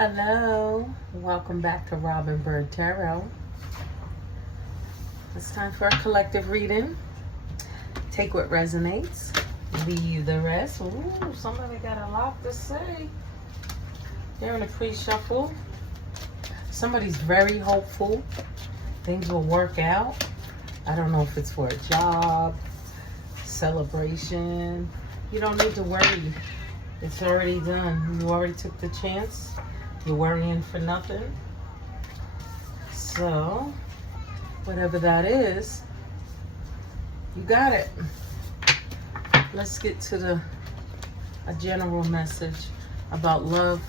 Hello, welcome back to Robin Bird Tarot. It's time for a collective reading. Take what resonates, leave the rest. Ooh, somebody got a lot to say. They're in a pre-shuffle. Somebody's very hopeful. Things will work out. I don't know if it's for a job, celebration. You don't need to worry. It's already done. You already took the chance. You're worrying for nothing. So, whatever that is, you got it. Let's get to a general message about love,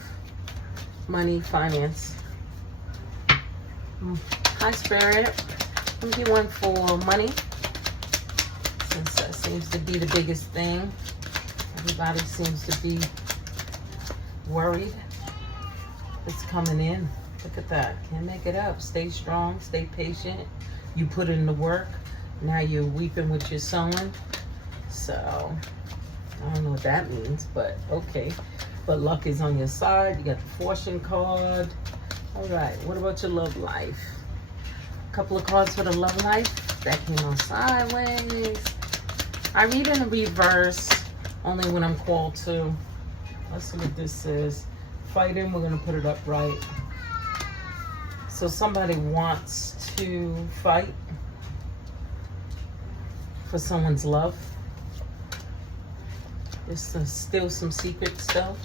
money, finance. Hi, Spirit. Give me one for money, since that seems to be the biggest thing. Everybody seems to be worried. It's coming in. Look at that. Can't make it up. Stay strong. Stay patient. You put in the work. Now you're weeping with your sowing. So, I don't know what that means, but okay. But luck is on your side. You got the fortune card. All right. What about your love life? A couple of cards for the love life. That came out sideways. I read in the reverse only when I'm called to. Let's see what this says. Fighting, we're going to put it upright. So somebody wants to fight for someone's love. There's still some secret stuff.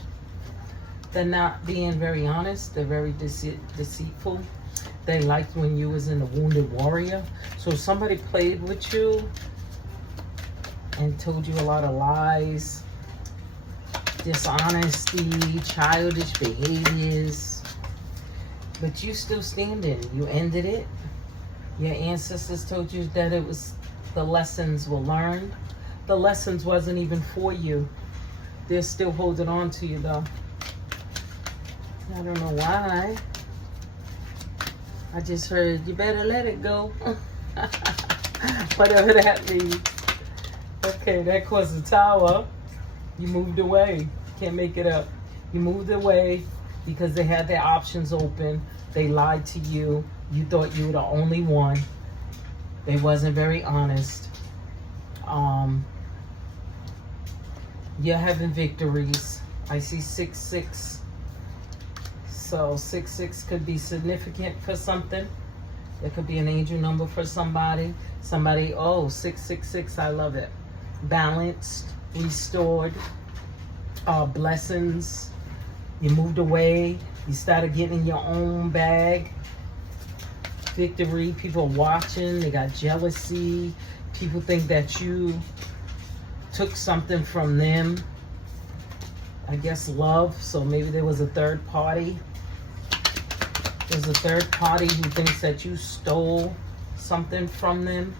They're not being very honest. They're very deceitful. They liked when you was in the Wounded Warrior. So somebody played with you and told you a lot of lies. Dishonesty, childish behaviors, but you still standing. You ended it. Your ancestors told you that it was the lessons were learned. The lessons wasn't even for you. They're still holding on to you though. I don't know why. I just heard you better let it go. Whatever that means. Okay, that caused the tower. You moved away. Can't make it up. You moved away because they had their options open. They lied to you. You thought you were the only one. They wasn't very honest. You're having victories. I see 6-6. So 6-6 could be significant for something. It could be an angel number for somebody. Somebody, oh, 666, I love it. Balanced. Restored, blessings. You moved away. You started getting your own bag. Victory. People are watching. They got jealousy. People think that you took something from them. I guess love. So maybe there was a third party. There's a third party who thinks that you stole something from them.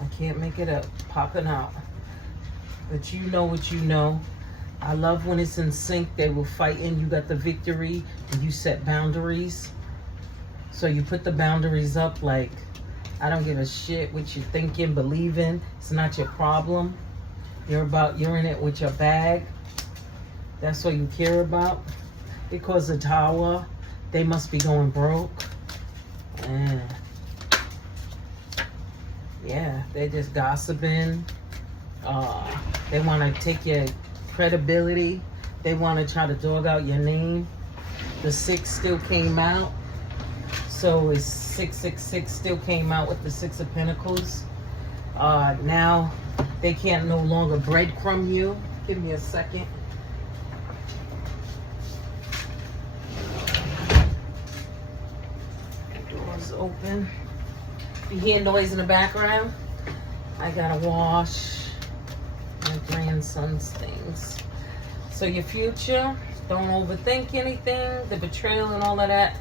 I can't make it up. Popping out. But you know what you know. I love when it's in sync. They were fighting. You got the victory. And you set boundaries. So you put the boundaries up like, I don't give a shit what you're thinking, believing. It's not your problem. You're in it with your bag. That's what you care about. Because the tower, they must be going broke. Yeah, they're just gossiping. They want to take your credibility. They want to try to dog out your name. The 6 still came out. So it's 666 still came out with the 6 of Pentacles. Now they can't no longer breadcrumb you. Give me a second. Doors open. You hear noise in the background? I gotta wash my grandson's things. So your future, don't overthink anything. The betrayal and all of that.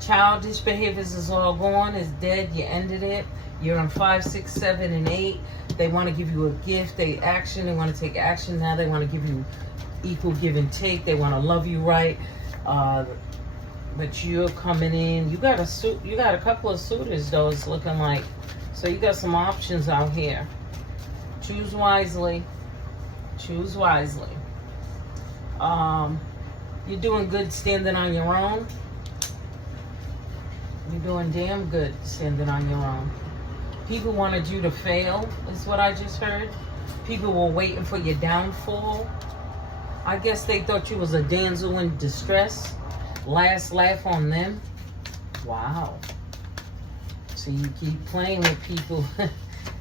Childish behaviors is all gone. It's dead. You ended it. You're in 5, 6, 7, and 8. They want to give you a gift. They want to take action now. They want to give you equal give and take. They want to love you right. But you're coming in. You got a couple of suitors though. It's looking like. So you got some options out here. Choose wisely. Choose wisely. You're doing good standing on your own. You're doing damn good standing on your own. People wanted you to fail, is what I just heard. People were waiting for your downfall. I guess they thought you was a damsel in distress. Last laugh on them. Wow. So you keep playing with people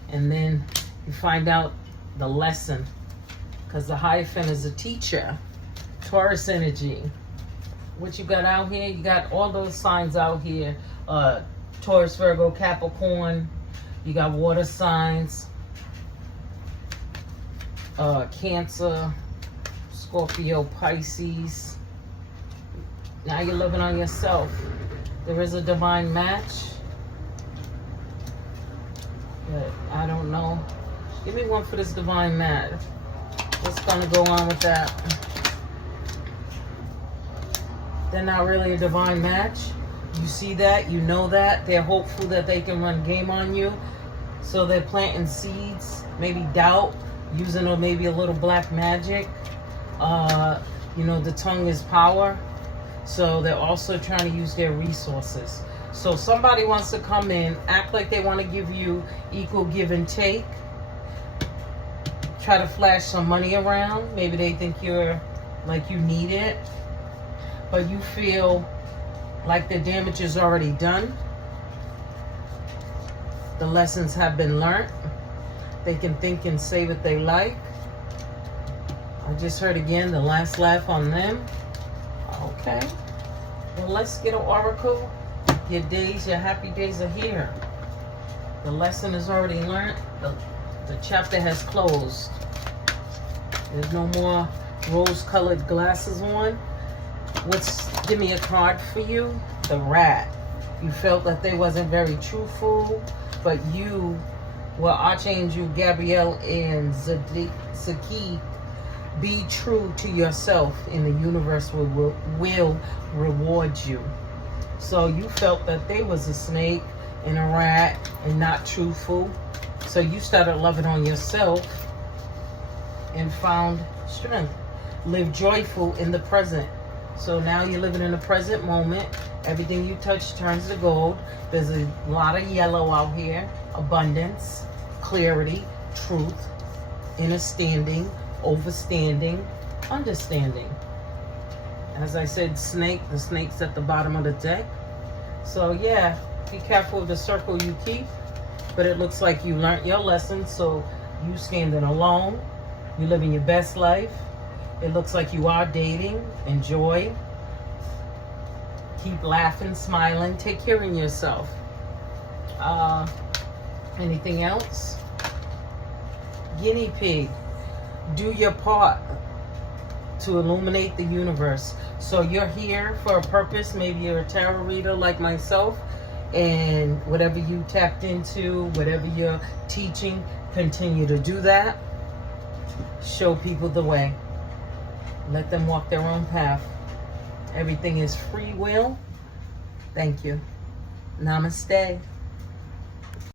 and then you find out the lesson. Because the Hierophant is a teacher. Taurus energy. What you got out here? You got all those signs out here. Taurus, Virgo, Capricorn. You got water signs. Cancer, Scorpio, Pisces. Now you're living on yourself. There is a divine match. But I don't know. Give me one for this divine match. What's gonna go on with that? They're not really a divine match. You see that, you know that. They're hopeful that they can run game on you. So they're planting seeds, maybe doubt, using maybe a little black magic. You know, the tongue is power. So they're also trying to use their resources. So somebody wants to come in, act like they want to give you equal give and take. Try to flash some money around. Maybe they think you're like you need it. But you feel like the damage is already done. The lessons have been learned. They can think and say what they like. I just heard again the last laugh on them. Okay. Well, let's get an oracle. Your days, your happy days are here. The lesson is already learned. The chapter has closed. There's no more rose-colored glasses on. Give me a card for you. The Rat. You felt that they wasn't very truthful, but you, well, Archangel Gabriel and Zaki, be true to yourself and the universe will reward you. So you felt that they was a snake and a rat and not truthful. So you started loving on yourself and found strength. Live joyful in the present. So now you're living in the present moment. Everything you touch turns to gold. There's a lot of yellow out here. Abundance, clarity, truth, understanding, overstanding, understanding. As I said, snake. The snake's at the bottom of the deck. So yeah, be careful of the circle you keep. But it looks like you learned your lesson. So you standing alone. You living your best life. It looks like you are dating. Enjoy. Keep laughing, smiling. Take care of yourself. Anything else? Guinea pig. Do your part to illuminate the universe. So you're here for a purpose. Maybe you're a tarot reader like myself. And whatever you tapped into, whatever you're teaching, continue to do that. Show people the way. Let them walk their own path. Everything is free will. Thank you. Namaste.